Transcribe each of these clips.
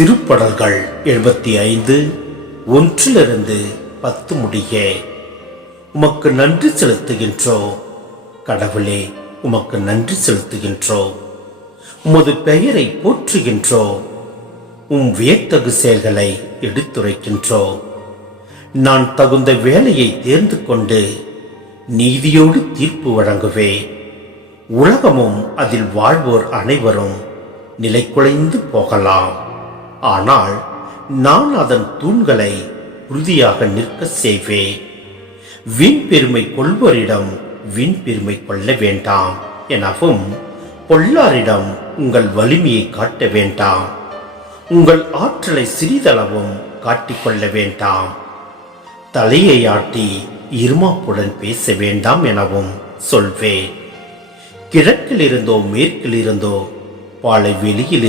திருப்படல்கள் எழுபத்தி ஐந்து ஒன்றிலிருந்து பத்து முடிய. உமக்கு நன்றி செலுத்துகின்றோம் கடவுளே உமக்கு நன்றி செலுத்துகின்றோம் உமது பெயரை போற்றுகின்றோம் உம் வியத்தகு செயல்களை எடுத்துரைக்கின்றோம் நான் தகுந்த வேலையை தேர்ந்து கொண்டு நீதியோடு தீர்ப்பு வழங்குவேன். உலகமும் அதில் வாழ்வோர் அனைவரும் நிலைகுலைந்து போகலாம். ஆனால் நான் அதன் தூண்களை உறுதியாக நிற்க செய்வேன். வீண் பெருமை கொள்வோரிடம் வீண் பெருமை கொள்ள வேண்டாம் எனவும் பொல்லாரிடம் உங்கள் வலிமையை காட்ட வேண்டாம். உங்கள் ஆற்றலை சிறிதளவும் காட்டிக்கொள்ள வேண்டாம். தலையை ஆட்டி இருமாப்புடன் பேச வேண்டாம் எனவும் சொல்வேன். கிழக்கில் இருந்தோ மேற்கில் இருந்தோ பாலை வெளியில்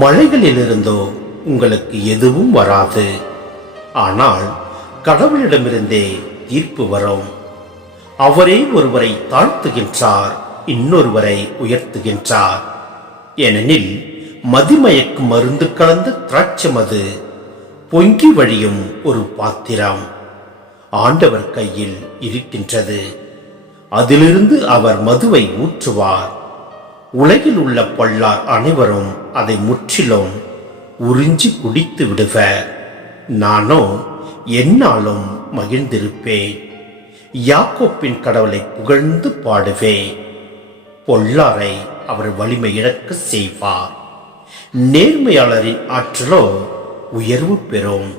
மலைகளிலிருந்தோ உங்களுக்கு எதுவும் வராது. ஆனால் கடவுளிடமிருந்தே தீர்ப்பு வரும். அவரே ஒருவரை தாழ்த்துகின்றார் இன்னொருவரை உயர்த்துகின்றார். ஏனெனில் மதிமயக்கு மருந்து கலந்த திராட்சமது பொங்கி வழியும் ஒரு பாத்திரம் ஆண்டவர் கையில் இருக்கின்றது. அதிலிருந்து அவர் மதுவை ஊற்றுவார். உலகில் உள்ள பள்ளார் அனைவரும் அதை முற்றிலும் உறிஞ்சி குடித்து விடுவ நானோ என்னாலும் மகிழ்ந்திருப்பேன். யாக்கோப்பின் கடவுளை புகழ்ந்து பாடுவேன். பொல்லாரை அவர் வலிமை இழக்க செய்வார். நேர்மையாளரின் ஆற்றலோ உயர்வு பெறும்.